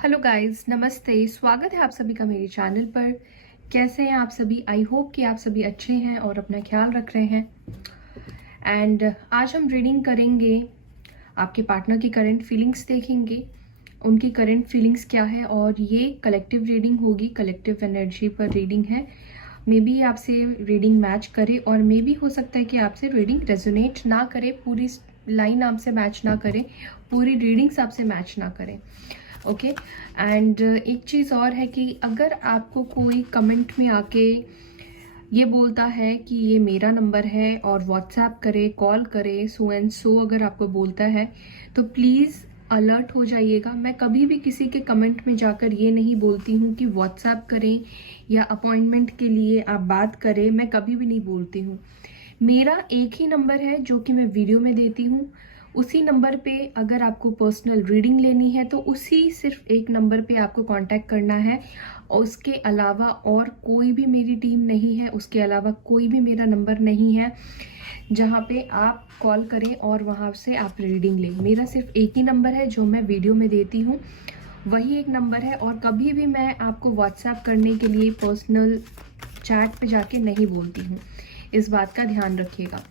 Hello guys, नमस्ते। स्वागत है आप सभी का मेरे चैनल पर। कैसे हैं आप सभी? आई होप कि आप सभी अच्छे हैं और अपना ख्याल रख रहे हैं। एंड आज हम रीडिंग करेंगे, आपके पार्टनर की करंट फीलिंग्स देखेंगे, उनकी करंट फीलिंग्स क्या है। और ये कलेक्टिव रीडिंग होगी, कलेक्टिव एनर्जी पर रीडिंग है। मे बी आपसे रीडिंग मैच करे और मे भी हो सकता है कि आपसे रीडिंग रेजोनेट ना करे, पूरी लाइन आपसे मैच ना करे, पूरी रीडिंग्स आपसे मैच ना करें। ओके एंड एक चीज़ और है कि अगर आपको कोई कमेंट में आके ये बोलता है कि ये मेरा नंबर है और व्हाट्सएप करे, कॉल करे, सो एंड सो अगर आपको बोलता है तो प्लीज़ अलर्ट हो जाइएगा। मैं कभी भी किसी के कमेंट में जाकर ये नहीं बोलती हूँ कि व्हाट्सएप करें या अपॉइंटमेंट के लिए आप बात करें, मैं कभी भी नहीं बोलती हूँ। मेरा एक ही नंबर है जो कि मैं वीडियो में देती हूँ। उसी नंबर पे अगर आपको पर्सनल रीडिंग लेनी है तो उसी सिर्फ एक नंबर पे आपको कांटेक्ट करना है। और उसके अलावा और कोई भी मेरी टीम नहीं है, उसके अलावा कोई भी मेरा नंबर नहीं है जहाँ पे आप कॉल करें और वहाँ से आप रीडिंग लें। मेरा सिर्फ एक ही नंबर है जो मैं वीडियो में देती हूँ, वही एक नंबर है। और कभी भी मैं आपको व्हाट्सएप करने के लिए पर्सनल चैट पे जाके नहीं बोलती हूँ, इस बात का ध्यान रखिएगा।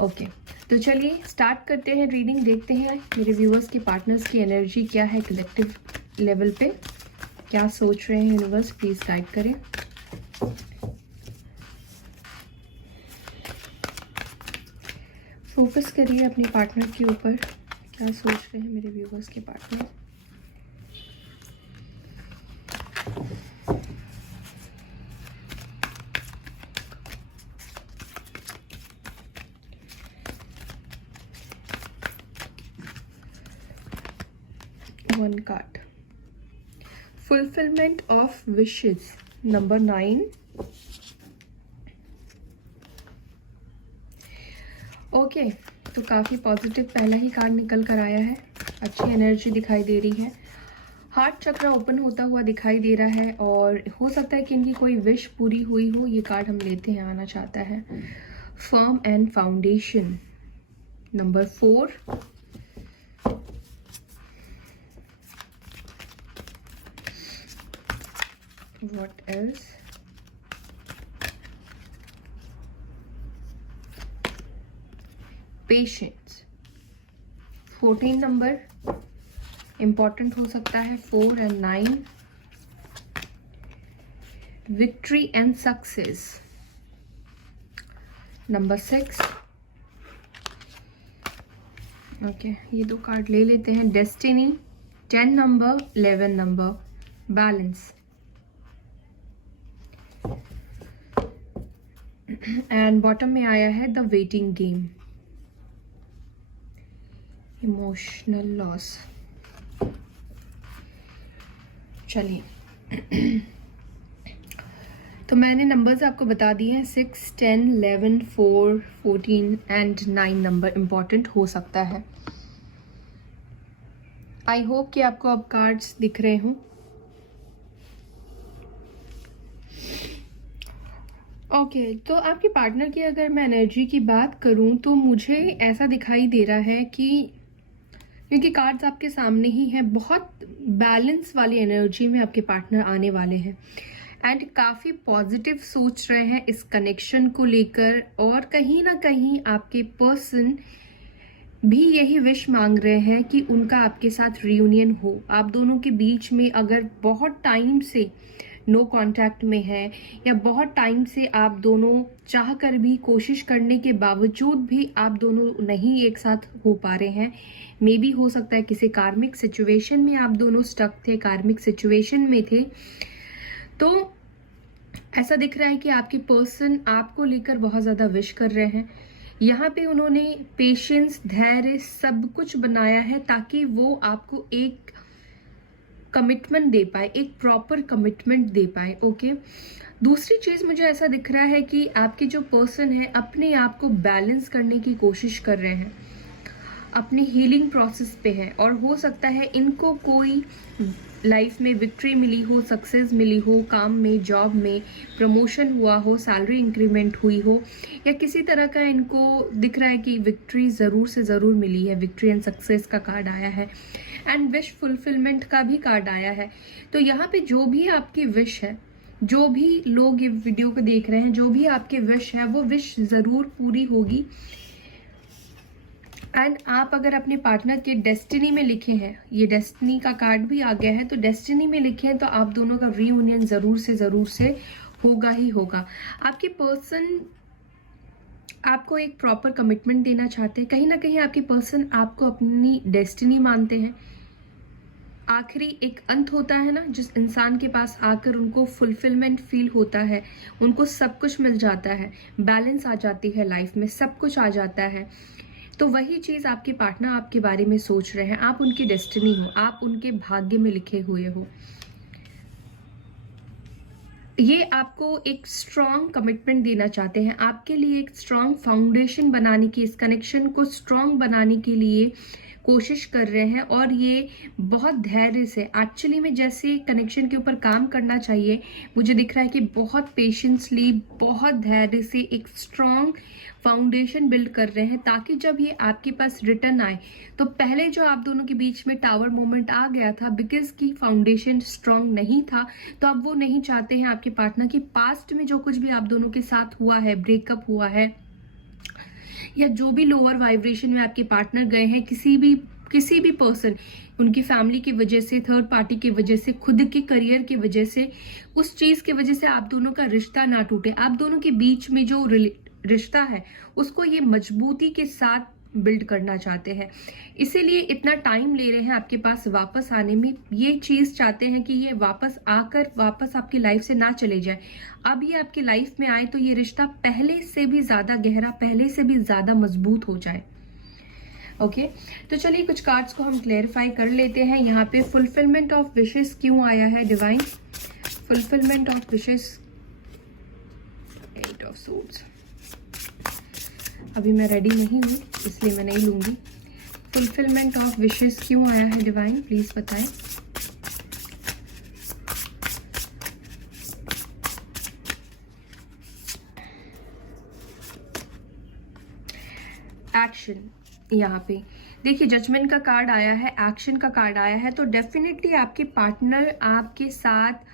ओके तो चलिए स्टार्ट करते हैं रीडिंग। देखते हैं मेरे व्यूअर्स के पार्टनर्स की एनर्जी क्या है, कलेक्टिव लेवल पे क्या सोच रहे हैं। यूनिवर्स प्लीज गाइड करें। फोकस करिए अपने पार्टनर के ऊपर, क्या सोच रहे हैं मेरे व्यूअर्स के partner. One card, fulfilment of wishes, number 9। Okay तो काफ़ी पॉजिटिव पहला ही कार्ड निकल कर आया है, अच्छी एनर्जी दिखाई दे रही है। हार्ट चक्र ओपन होता हुआ दिखाई दे रहा है और हो सकता है कि इनकी कोई विश पूरी हुई हो। ये कार्ड हम लेते हैं, आना चाहता है। Firm and foundation, number 4। What else? Patience, 14 number important हो सकता है। 4 and 9, victory and success, number 6। Okay ये दो कार्ड ले लेते हैं। Destiny, 10 number, 11 number, balance and bottom में आया है the waiting game, emotional loss. चलिए तो मैंने नंबर्स आपको बता दिए हैं। 6, 10, 11, 4, 14 एंड 9 नंबर इम्पॉर्टेंट हो सकता है। आई होप कि आपको अब कार्ड्स दिख रहे हों। ओके तो आपके पार्टनर की अगर मैं एनर्जी की बात करूं तो मुझे ऐसा दिखाई दे रहा है कि क्योंकि कार्ड्स आपके सामने ही हैं, बहुत बैलेंस वाली एनर्जी में आपके पार्टनर आने वाले हैं एंड काफ़ी पॉजिटिव सोच रहे हैं इस कनेक्शन को लेकर। और कहीं ना कहीं आपके पर्सन भी यही विश मांग रहे हैं कि उनका आपके साथ रियूनियन हो। आप दोनों के बीच में अगर बहुत टाइम से नो कांटेक्ट में है या बहुत टाइम से आप दोनों चाह कर भी, कोशिश करने के बावजूद भी आप दोनों नहीं एक साथ हो पा रहे हैं, मे बी हो सकता है किसी कार्मिक सिचुएशन में आप दोनों स्टक थे, कार्मिक सिचुएशन में थे, तो ऐसा दिख रहा है कि आपके पर्सन आपको लेकर बहुत ज़्यादा विश कर रहे हैं। यहाँ पे उन्होंने पेशेंस, धैर्य सब कुछ बनाया है ताकि वो आपको एक कमिटमेंट दे पाए, एक प्रॉपर कमिटमेंट दे पाए। ओके दूसरी चीज़ मुझे ऐसा दिख रहा है कि आपके जो पर्सन है अपने आप को बैलेंस करने की कोशिश कर रहे हैं, अपनी हीलिंग प्रोसेस पे है। और हो सकता है इनको कोई लाइफ में विक्ट्री मिली हो, सक्सेस मिली हो, काम में, जॉब में प्रमोशन हुआ हो, सैलरी इंक्रीमेंट हुई हो, या किसी तरह का इनको दिख रहा है कि विक्ट्री ज़रूर से ज़रूर मिली है। विक्ट्री एंड सक्सेस का कार्ड आया है एंड विश फुलफिलमेंट का भी कार्ड आया है। तो यहाँ पे जो भी आपकी विश है, जो भी लोग ये वीडियो को देख रहे हैं, जो भी आपके विश है वो विश ज़रूर पूरी होगी। एंड आप अगर अपने पार्टनर के डेस्टिनी में लिखे हैं, ये डेस्टिनी का कार्ड भी आ गया है, तो डेस्टिनी में लिखे हैं तो आप दोनों का रीयूनियन ज़रूर से होगा ही होगा। आपके पर्सन आपको एक प्रॉपर कमिटमेंट देना चाहते हैं। कहीं ना कहीं आपके पर्सन आपको अपनी डेस्टिनी मानते हैं। आखिरी एक अंत होता है ना, जिस इंसान के पास आकर उनको फुलफिलमेंट फील होता है, उनको सब कुछ मिल जाता है, बैलेंस आ जाती है लाइफ में, सब कुछ आ जाता है। तो वही चीज़ आपके पार्टनर आपके बारे में सोच रहे हैं। आप उनकी डेस्टिनी हो, आप उनके भाग्य में लिखे हुए हो। ये आपको एक स्ट्रॉन्ग कमिटमेंट देना चाहते हैं, आपके लिए एक स्ट्रॉन्ग फाउंडेशन बनाने की, इस कनेक्शन को स्ट्रॉन्ग बनाने के लिए कोशिश कर रहे हैं। और ये बहुत धैर्य से, एक्चुअली में जैसे कनेक्शन के ऊपर काम करना चाहिए, मुझे दिख रहा है कि बहुत पेशेंसली, बहुत धैर्य से एक स्ट्रॉन्ग फाउंडेशन बिल्ड कर रहे हैं, ताकि जब ये आपके पास रिटर्न आए तो पहले जो आप दोनों के बीच में टावर मोमेंट आ गया था, बिकॉज की फाउंडेशन स्ट्रॉन्ग नहीं था, तो अब वो नहीं चाहते हैं आपके पार्टनर की पास्ट में जो कुछ भी आप दोनों के साथ हुआ है, ब्रेकअप हुआ है या जो भी लोअर वाइब्रेशन में आपके पार्टनर गए हैं, किसी भी पर्सन, उनकी फैमिली की वजह से, थर्ड पार्टी की वजह से, खुद के करियर की वजह से, उस चीज की वजह से आप दोनों का रिश्ता ना टूटे। आप दोनों के बीच में जो रिश्ता है उसको ये मजबूती के साथ बिल्ड करना चाहते हैं, इसीलिए इतना टाइम ले रहे हैं आपके पास वापस आने में। ये चीज चाहते हैं कि ये वापस आकर वापस आपकी लाइफ से ना चले जाए। अब ये आपकी लाइफ में आए तो ये रिश्ता पहले से भी ज्यादा गहरा, पहले से भी ज्यादा मजबूत हो जाए। ओके, तो चलिए कुछ कार्ड्स को हम क्लेरिफाई कर लेते हैं। यहाँ पे फुलफिलमेंट ऑफ विशेस क्यों आया है divine? Fulfilment of wishes, 8 of swords. अभी मैं रेडी नहीं हूँ इसलिए मैं नहीं लूंगी। फुलफिलमेंट ऑफ विशेस क्यों आया है डिवाइन, प्लीज बताएं। एक्शन, यहाँ पे देखिए जजमेंट का कार्ड आया है, एक्शन का कार्ड आया है, तो डेफिनेटली आपके पार्टनर आपके साथ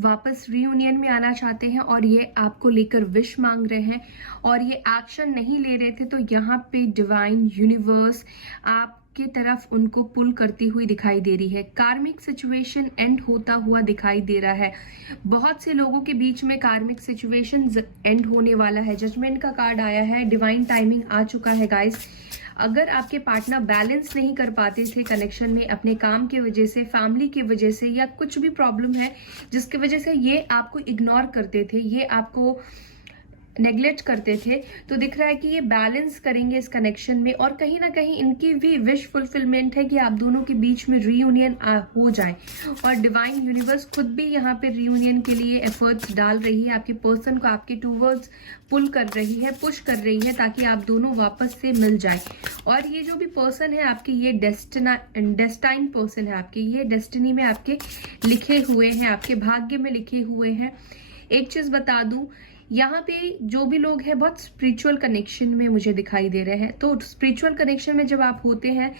वापस रीयूनियन में आना चाहते हैं और ये आपको लेकर विश मांग रहे हैं और ये एक्शन नहीं ले रहे थे। तो यहाँ पे डिवाइन यूनिवर्स आपके तरफ उनको पुल करती हुई दिखाई दे रही है। कार्मिक सिचुएशन एंड होता हुआ दिखाई दे रहा है। बहुत से लोगों के बीच में कार्मिक सिचुएशन एंड होने वाला है। जजमेंट का कार्ड आया है, डिवाइन टाइमिंग आ चुका है गाइस। अगर आपके पार्टनर बैलेंस नहीं कर पाते थे कनेक्शन में, अपने काम की वजह से, फैमिली की वजह से, या कुछ भी प्रॉब्लम है जिसकी वजह से ये आपको इग्नोर करते थे, ये आपको नेग्लेक्ट करते थे, तो दिख रहा है कि ये बैलेंस करेंगे इस कनेक्शन में। और कहीं ना कहीं इनकी भी विश फुलफिलमेंट है कि आप दोनों के बीच में रीयूनियन हो जाए। और डिवाइन यूनिवर्स खुद भी यहाँ पे रीयूनियन के लिए एफर्ट्स डाल रही है, आपके पर्सन को आपके टूवर्ड्स पुल कर रही है, पुश कर रही है, ताकि आप दोनों वापस से मिल जाए। और ये जो भी पर्सन है आपकी, ये डेस्टाइन पर्सन है आपकी, ये डेस्टिनी में आपके लिखे हुए हैं, आपके भाग्य में लिखे हुए हैं। एक चीज बता दूं, यहाँ पे जो भी लोग हैं बहुत स्पिरिचुअल कनेक्शन में मुझे दिखाई दे रहे हैं। तो स्पिरिचुअल कनेक्शन में जब आप होते हैं,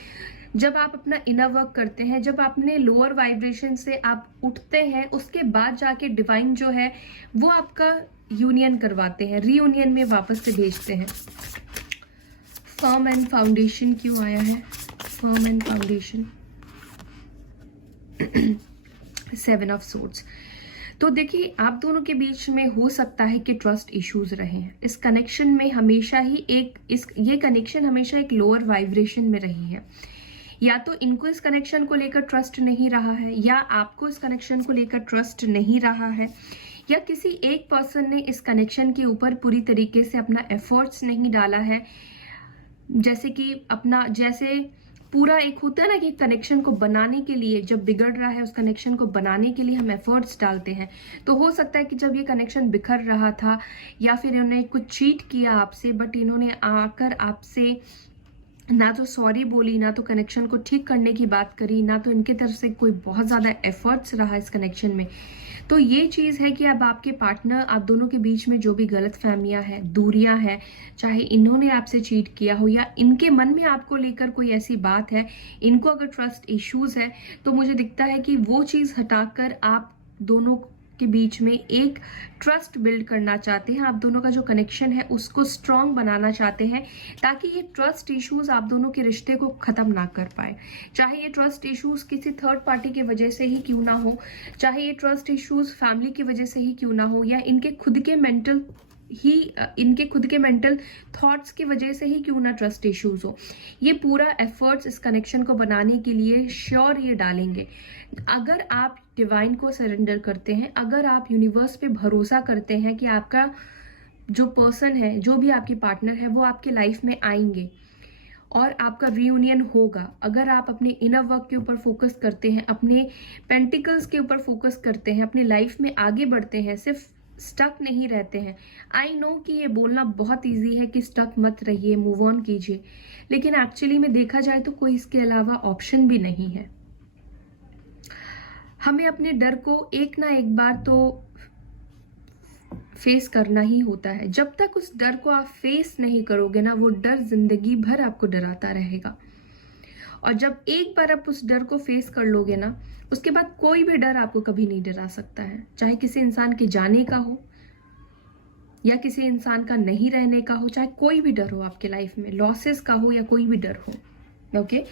जब आप अपना इनर वर्क करते हैं, जब अपने लोअर वाइब्रेशन से आप उठते हैं, उसके बाद जाके डिवाइन जो है वो आपका यूनियन करवाते हैं, रीयूनियन में वापस से भेजते हैं। फर्म एंड फाउंडेशन क्यों आया है? Firm and foundation, 7 of swords. तो देखिए आप दोनों के बीच में हो सकता है कि ट्रस्ट इश्यूज रहे हैं। इस कनेक्शन में हमेशा ही ये कनेक्शन हमेशा एक लोअर वाइब्रेशन में रही है। या तो इनको इस कनेक्शन को लेकर ट्रस्ट नहीं रहा है, या आपको इस कनेक्शन को लेकर ट्रस्ट नहीं रहा है, या किसी एक पर्सन ने इस कनेक्शन के ऊपर पूरी तरीके से अपना एफर्ट्स नहीं डाला है। जैसे पूरा एक होता है ना कि कनेक्शन को बनाने के लिए, जब बिगड़ रहा है उस कनेक्शन को बनाने के लिए हम एफर्ट्स डालते हैं। तो हो सकता है कि जब ये कनेक्शन बिखर रहा था या फिर इन्होंने कुछ चीट किया आपसे, बट इन्होंने आकर आपसे ना तो सॉरी बोली, ना तो कनेक्शन को ठीक करने की बात करी, ना तो इनकी तरफ से कोई बहुत ज़्यादा एफर्ट्स रहा इस कनेक्शन में। तो ये चीज़ है कि अब आपके पार्टनर, आप दोनों के बीच में जो भी गलत फहमियाँ हैं, दूरियां हैं, चाहे इन्होंने आपसे चीट किया हो या इनके मन में आपको लेकर कोई ऐसी बात है, इनको अगर ट्रस्ट इश्यूज है, तो मुझे दिखता है कि वो चीज़ हटाकर आप दोनों के बीच में एक ट्रस्ट बिल्ड करना चाहते हैं। आप दोनों का जो कनेक्शन है उसको स्ट्रॉन्ग बनाना चाहते हैं, ताकि ये ट्रस्ट इश्यूज आप दोनों के रिश्ते को खत्म ना कर पाए। चाहे ये ट्रस्ट इश्यूज किसी थर्ड पार्टी की वजह से ही क्यों ना हो, चाहे ये ट्रस्ट इश्यूज फैमिली की वजह से ही क्यों ना हो, या इनके खुद के मेंटल थॉट्स की वजह से ही क्यों ना ट्रस्ट इश्यूज हो, ये पूरा एफर्ट्स इस कनेक्शन को बनाने के लिए श्योर ये डालेंगे। अगर आप डिवाइन को सरेंडर करते हैं, अगर आप यूनिवर्स पे भरोसा करते हैं कि आपका जो पर्सन है, जो भी आपकी पार्टनर है, वो आपके लाइफ में आएंगे और आपका रियूनियन होगा, अगर आप अपने इनर वर्क के ऊपर फोकस करते हैं, अपने पेंटिकल्स के ऊपर फोकस करते हैं, अपनी लाइफ में आगे बढ़ते हैं, सिर्फ स्टक नहीं रहते हैं। आई नो कि ये बोलना बहुत इजी है कि स्टक मत रहिए, मूव ऑन कीजिए, लेकिन एक्चुअली में देखा जाए तो कोई इसके अलावा ऑप्शन भी नहीं है। हमें अपने डर को एक ना एक बार तो फेस करना ही होता है। जब तक उस डर को आप फेस नहीं करोगे ना, वो डर जिंदगी भर आपको डराता रहेगा। और जब एक बार आप उस डर को फेस कर लोगे ना, उसके बाद कोई भी डर आपको कभी नहीं डरा सकता है। चाहे किसी इंसान के जाने का हो या किसी इंसान का नहीं रहने का हो, चाहे कोई भी डर हो आपके लाइफ में, लॉसेस का हो या कोई भी डर हो। ओके,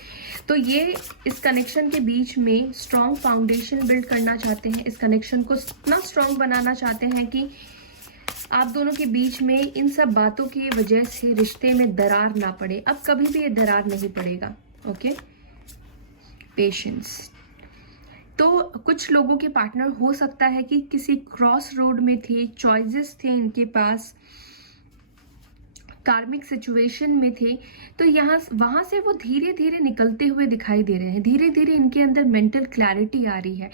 तो ये इस कनेक्शन के बीच में स्ट्रॉन्ग फाउंडेशन बिल्ड करना चाहते हैं। इस कनेक्शन को इतना स्ट्रॉन्ग बनाना चाहते हैं कि आप दोनों के बीच में इन सब बातों की वजह से रिश्ते में दरार ना पड़े। अब कभी भी ये दरार नहीं पड़ेगा। Okay, patience. तो कुछ लोगों के पार्टनर हो सकता है कि किसी क्रॉस रोड में थे, चॉइसेस थे इनके पास, कार्मिक सिचुएशन में थे, तो वहां से वो धीरे धीरे निकलते हुए दिखाई दे रहे हैं। धीरे धीरे इनके अंदर मेंटल क्लैरिटी आ रही है।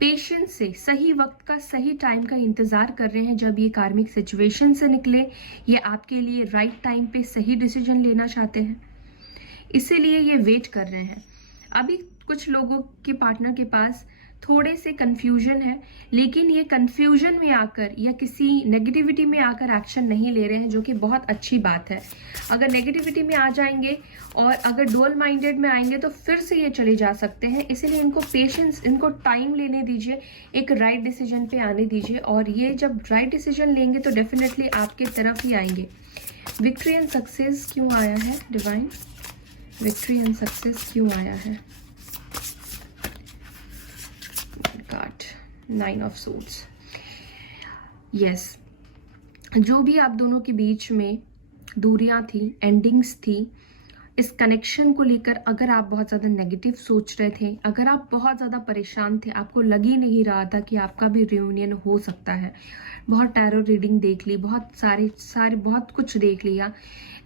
पेशेंस से सही वक्त का, सही टाइम का इंतजार कर रहे हैं जब ये कार्मिक सिचुएशन से निकले। ये आपके लिए राइट टाइम पे सही डिसीजन लेना चाहते हैं, इसीलिए ये वेट कर रहे हैं। अभी कुछ लोगों के पार्टनर के पास थोड़े से कंफ्यूजन है, लेकिन ये कंफ्यूजन में आकर या किसी नेगेटिविटी में आकर एक्शन नहीं ले रहे हैं, जो कि बहुत अच्छी बात है। अगर नेगेटिविटी में आ जाएंगे और अगर डुअल माइंडेड में आएंगे तो फिर से ये चले जा सकते हैं। इसीलिए इनको पेशेंस, इनको टाइम लेने दीजिए, एक राइट डिसीजन पे आने दीजिए, और ये जब राइट डिसीजन लेंगे तो डेफिनेटली आपके तरफ ही आएंगे। विक्ट्री एंड सक्सेस क्यों आया है डिवाइन? विक्ट्री एंड सक्सेस क्यों आया है? Card 9 of swords. यस, जो भी आप दोनों के बीच में दूरियां थी, एंडिंग्स थी, इस कनेक्शन को लेकर अगर आप बहुत ज़्यादा नेगेटिव सोच रहे थे, अगर आप बहुत ज़्यादा परेशान थे, आपको लग ही नहीं रहा था कि आपका भी रियूनियन हो सकता है, बहुत टैरो रीडिंग देख ली, बहुत सारे बहुत कुछ देख लिया,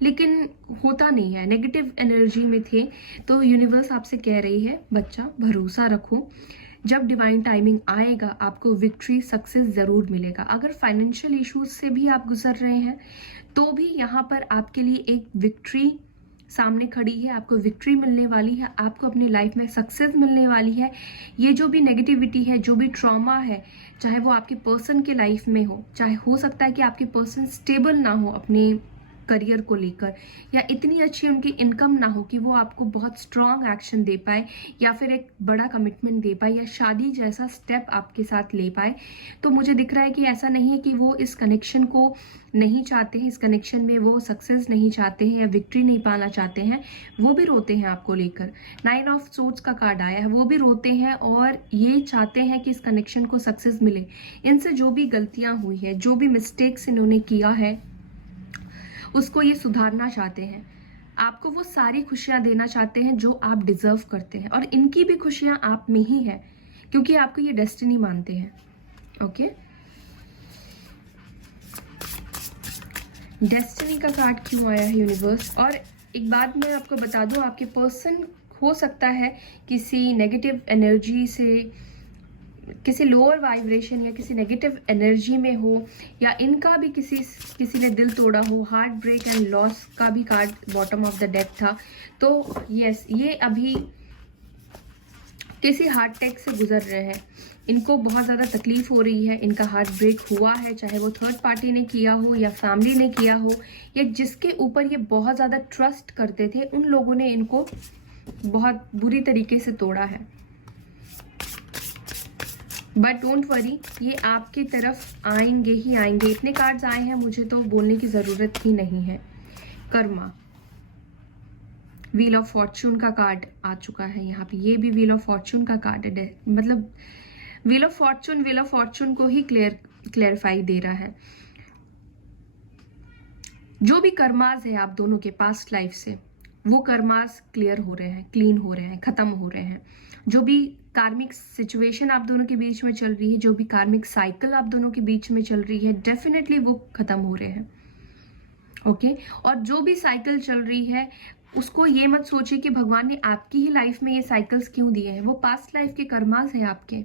लेकिन होता नहीं है, नेगेटिव एनर्जी में थे, तो यूनिवर्स आपसे कह रही है बच्चा भरोसा रखो, जब डिवाइन टाइमिंग आएगा आपको विक्ट्री, सक्सेस ज़रूर मिलेगा। अगर फाइनेंशियल इश्यूज से भी आप गुजर रहे हैं तो भी यहाँ पर आपके लिए एक विक्ट्री सामने खड़ी है, आपको विक्ट्री मिलने वाली है, आपको अपनी लाइफ में सक्सेस मिलने वाली है। ये जो भी नेगेटिविटी है, जो भी ट्रॉमा है, चाहे वो आपके पर्सन के लाइफ में हो, चाहे हो सकता है कि आपके पर्सन स्टेबल ना हो अपने करियर को लेकर, या इतनी अच्छी उनकी इनकम ना हो कि वो आपको बहुत स्ट्रॉन्ग एक्शन दे पाए या फिर एक बड़ा कमिटमेंट दे पाए या शादी जैसा स्टेप आपके साथ ले पाए, तो मुझे दिख रहा है कि ऐसा नहीं है कि वो इस कनेक्शन को नहीं चाहते हैं, इस कनेक्शन में वो सक्सेस नहीं चाहते हैं या विक्ट्री नहीं पाना चाहते हैं। वो भी रोते हैं आपको लेकर। 9 ऑफ सोर्ड्स का कार्ड आया है, वो भी रोते हैं और ये चाहते हैं कि इस कनेक्शन को सक्सेस मिले। इनसे जो भी गलतियां हुई है, जो भी मिस्टेक्स इन्होंने किया है, उसको ये सुधारना चाहते हैं। आपको वो सारी खुशियां देना चाहते हैं जो आप डिजर्व करते हैं, और इनकी भी खुशियां आप में ही है, क्योंकि आपको ये डेस्टिनी मानते हैं। ओके, डेस्टिनी का कार्ड क्यों आया है यूनिवर्स? और एक बात मैं आपको बता दूं, आपके पर्सन हो सकता है किसी नेगेटिव एनर्जी से किसी लोअर वाइब्रेशन या किसी नेगेटिव एनर्जी में हो, या इनका भी किसी ने दिल तोड़ा हो, हार्ट ब्रेक एंड लॉस का भी card bottom of the deck था। तो यस, ये अभी किसी हार्ट अटैक से गुजर रहे हैं, इनको बहुत ज़्यादा तकलीफ हो रही है, इनका हार्ट ब्रेक हुआ है, चाहे वो थर्ड पार्टी ने किया हो या फैमिली ने किया हो, या जिसके ऊपर ये बहुत ज़्यादा ट्रस्ट करते थे उन लोगों ने इनको बहुत बुरी तरीके से तोड़ा है। बट डोंट वरी, ये आपकी तरफ आएंगे ही आएंगे। इतने कार्ड्स आए हैं, मुझे तो बोलने की ज़रूरत ही नहीं है। कर्मा, व्हील ऑफ फॉर्चून का कार्ड आ चुका है यहाँ पे, ये भी व्हील ऑफ फॉर्चून का कार्ड है, मतलब व्हील ऑफ फॉर्चून को ही क्लेरिफाई दे रहा है। जो भी कर्मास है आप दोनों के पास्ट लाइफ से, वो कर्मास क्लियर हो रहे हैं, क्लीन हो रहे हैं, खत्म हो रहे हैं। जो भी कार्मिक सिचुएशन आप दोनों के बीच में चल रही है, जो भी कार्मिक साइकिल आप दोनों के बीच में चल रही है, डेफिनेटली वो खत्म हो रहे हैं। ओके, और जो भी साइकिल चल रही है उसको ये मत सोचिए कि भगवान ने आपकी ही लाइफ में ये साइकिल्स क्यों दिए हैं। वो पास्ट लाइफ के कर्मास हैं आपके,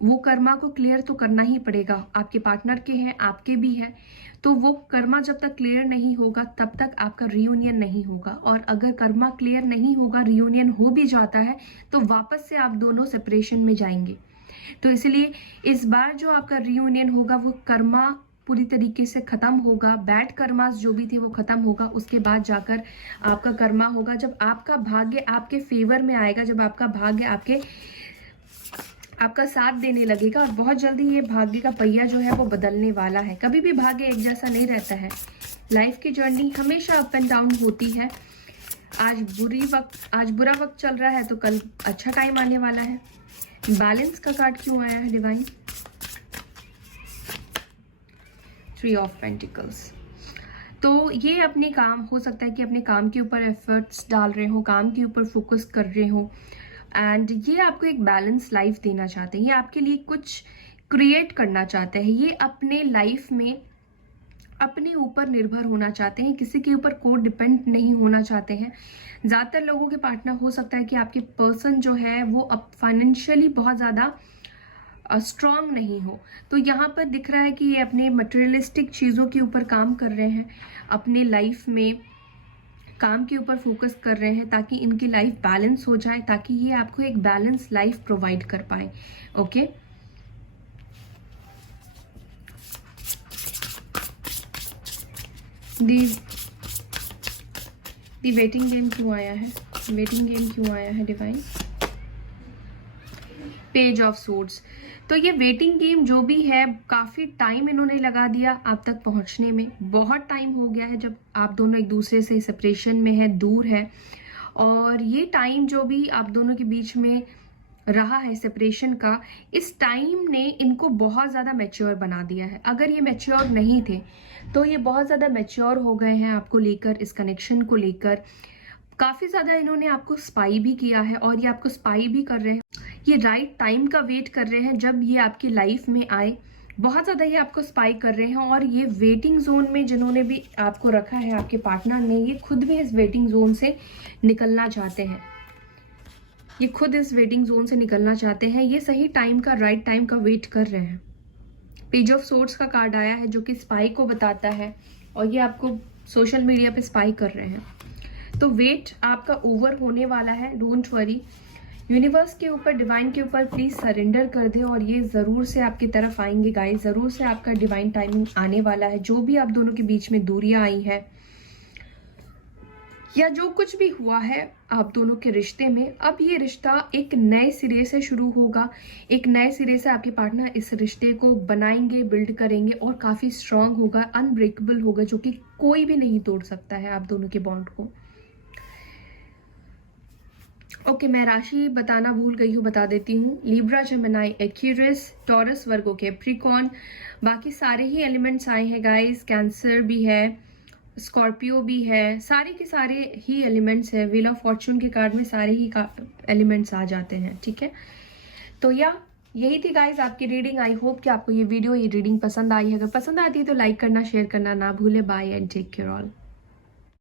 वो कर्मा को क्लियर तो करना ही पड़ेगा। आपके पार्टनर के हैं, आपके भी है, तो वो कर्मा जब तक क्लियर नहीं होगा तब तक आपका रियूनियन नहीं होगा। और अगर कर्मा क्लियर नहीं होगा, रियूनियन हो भी जाता है, तो वापस से आप दोनों सेपरेशन में जाएंगे। तो इसलिए इस बार जो आपका रियूनियन होगा वो कर्मा पूरी तरीके से खत्म होगा। बैड कर्मास जो भी थे वो खत्म होगा, उसके बाद जाकर आपका कर्मा होगा। जब आपका भाग्य आपके फेवर में आएगा, जब आपका भाग्य आपका साथ देने लगेगा, और बहुत जल्दी ये भाग्य का पहिया जो है वो बदलने वाला है। कभी भी भाग्य एक जैसा नहीं रहता है। लाइफ की जर्नी हमेशा अप एंड डाउन होती है। आज बुरा वक्त चल रहा है तो कल अच्छा टाइम आने वाला है। बैलेंस का कार्ड क्यों आया है डिवाइन? 3 of pentacles. तो ये अपने काम, हो सकता है कि अपने काम के ऊपर एफर्ट्स डाल रहे हो, काम के ऊपर फोकस कर रहे हो, एंड ये आपको एक बैलेंस लाइफ देना चाहते हैं। ये आपके लिए कुछ क्रिएट करना चाहते हैं। ये अपने लाइफ में अपने ऊपर निर्भर होना चाहते हैं, किसी के ऊपर को डिपेंड नहीं होना चाहते हैं। ज़्यादातर लोगों के पार्टनर, हो सकता है कि आपके पर्सन जो है वो अब फाइनेंशियली बहुत ज़्यादा स्ट्रांग नहीं हो। तो यहाँ पर दिख रहा है कि ये अपने मटेरियलिस्टिक चीज़ों के ऊपर काम कर रहे हैं, अपने लाइफ में काम के ऊपर फोकस कर रहे हैं, ताकि इनकी लाइफ बैलेंस हो जाए, ताकि ये आपको एक बैलेंस लाइफ प्रोवाइड कर पाए। ओके, दी वेटिंग गेम क्यों आया है? वेटिंग गेम क्यों आया है डिवाइन? Page of swords. तो ये वेटिंग गेम जो भी है, काफ़ी टाइम इन्होंने लगा दिया आप तक पहुंचने में। बहुत टाइम हो गया है जब आप दोनों एक दूसरे से सेपरेशन में है, दूर है, और ये टाइम जो भी आप दोनों के बीच में रहा है सेपरेशन का, इस टाइम ने इनको बहुत ज़्यादा मैच्योर बना दिया है। अगर ये मैच्योर नहीं थे तो ये बहुत ज़्यादा मैच्योर हो गए हैं आपको लेकर, इस कनेक्शन को लेकर। काफ़ी ज़्यादा इन्होंने आपको स्पाई भी किया है, और ये आपको स्पाई भी कर रहे हैं। ये राइट टाइम का वेट कर रहे हैं जब ये आपकी लाइफ में आए। बहुत ज़्यादा ये आपको स्पाई कर रहे हैं, और ये वेटिंग जोन में जिन्होंने भी आपको रखा है, आपके पार्टनर ने, ये खुद भी इस वेटिंग जोन से निकलना चाहते हैं। ये खुद इस वेटिंग जोन से निकलना चाहते हैं। ये सही टाइम का, राइट टाइम का वेट कर रहे हैं। पेज ऑफ सोर्ड्स का कार्ड आया है जो कि स्पाई को बताता है, और ये आपको सोशल मीडिया पे स्पाई कर रहे हैं। तो वेट आपका ओवर होने वाला है, डोंट वरी। यूनिवर्स के ऊपर, डिवाइन के ऊपर प्लीज सरेंडर कर दे, और ये ज़रूर से आपकी तरफ आएंगे गाइस। ज़रूर से आपका डिवाइन टाइमिंग आने वाला है। जो भी आप दोनों के बीच में दूरियां आई हैं, या जो कुछ भी हुआ है आप दोनों के रिश्ते में, अब ये रिश्ता एक नए सिरे से शुरू होगा। एक नए सिरे से आपके पार्टनर इस रिश्ते को बनाएंगे, बिल्ड करेंगे, और काफ़ी स्ट्रांग होगा, अनब्रेकेबल होगा, जो कि कोई भी नहीं तोड़ सकता है आप दोनों के बॉन्ड को। ओके, मैं राशि बताना भूल गई हूँ, बता देती हूँ। लिब्रा, जेमिनी, एक्यूरियस, टॉरस, वर्गो, कैप्रिकॉर्न, बाकी सारे ही एलिमेंट्स आए हैं गाइस। कैंसर भी है, स्कॉर्पियो भी है, सारे के सारे ही एलिमेंट्स है। व्हील ऑफ फॉर्चून के कार्ड में सारे ही एलिमेंट्स आ जाते हैं, ठीक है। तो यही थी गाइस आपकी रीडिंग। आई होप कि आपको ये रीडिंग पसंद आई है। अगर पसंद आती है तो लाइक करना, शेयर करना ना भूले। Bye and take care all.